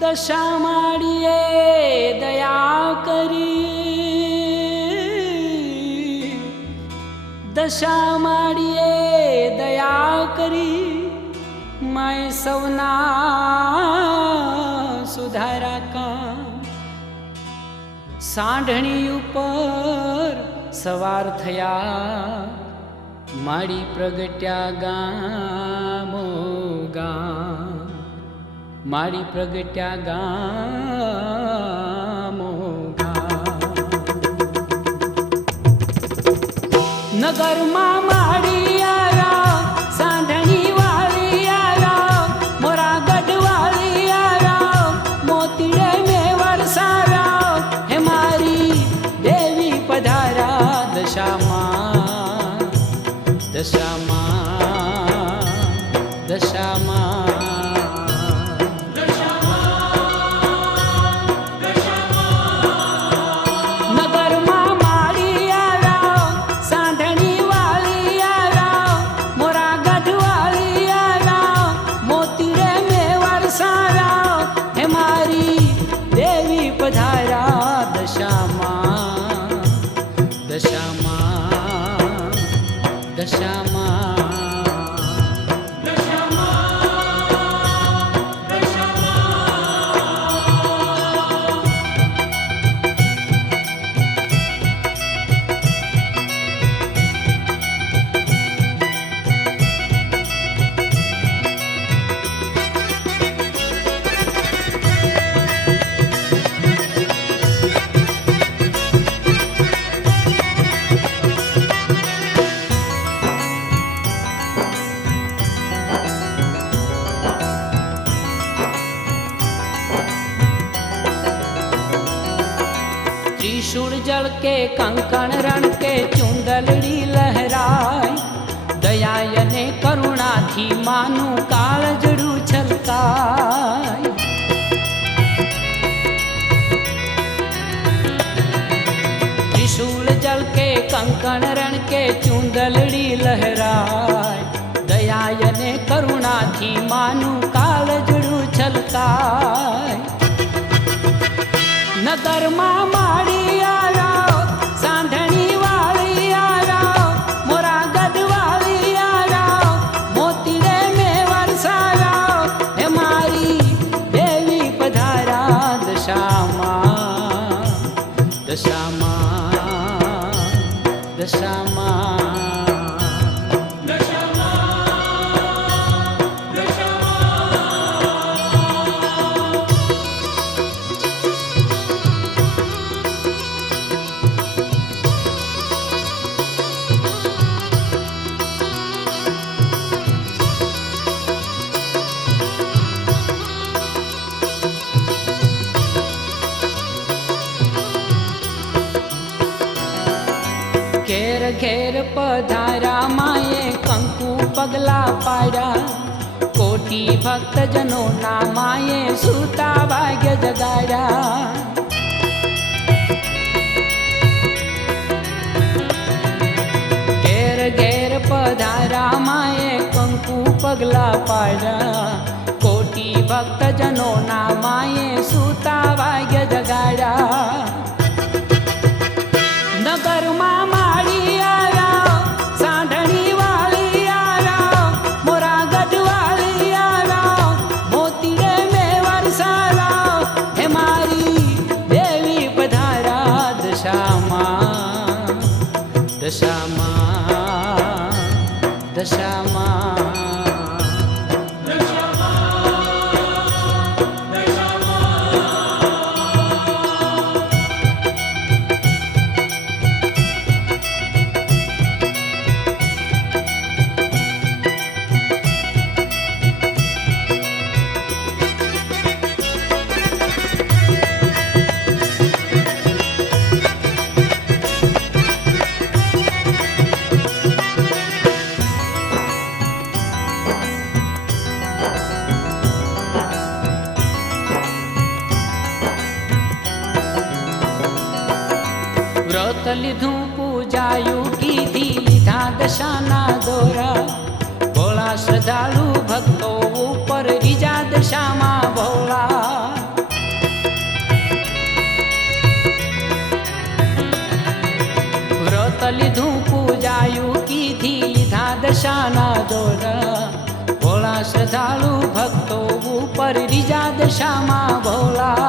દશા માડીએ દયા કરી, દશા માડીએ દયા કરી, માય સૌના સુધારા કામ. સાંઢણી ઉપર સવાર થયા, માડી પ્રગટ્યા ગામો ગામ, માડી પ્રગટ્યા ગામો ગામ. નગરમાં માડી આવ્યા, સાંઢણી વાળી આવ્યા, મોરા ગઢવાળી આવ્યા, મોતીડે મેં વરસાવ્યા, હે મારી દેવી પધારા દશામાં, દશામાં, દશામાં. त्रिशूल जल के कंकण रण के चुंदलड़ी लहराय, दया ने करुणा थी मानु काळजड़ू छलकाय. त्रिशूल जल के कंकण रण के चुंदलड़ी लहराय, दया ने करुणा थी मानु काळजड़ू छलकाय. नगर मां माड़ी આવ્યા, સાંઢણી વાળી આવ્યા, મોરા ગઢવાળી આવ્યા, મોતીડે મેં વરસાવ્યા, હે મારી દેવી પધારા દશામાં, દશામાં, દશામાં. घेर घेर पधारा माए कंकु पगला पाड़ा, कोटि भक्त जनों ना माए सूता भाग्य जगाड़ा. घेर घेर पधारा माए कंकु पगला पाड़ा, कोटि भक्त जनों ना माए सूता भाग्य जगाड़ा. नगर मां माड़ी આવ્યા, સાંઢણી વાળી આવ્યા, મોરા ગઢવાળી આવ્યા, મોતીડે મેં વરસાવ્યા, હે મારી દેવી પધારા દશામાં, દશામાં, દશામાં. व्रत लीधू पूजायु कीधी लीधा दशाना दोरा, भोला श्रद्धालु भक्तों ऊपर रीजा दशामा भोला. શ્રદ્ધાળુ ભક્તો ઉપર રીજા દશામાં ભોલા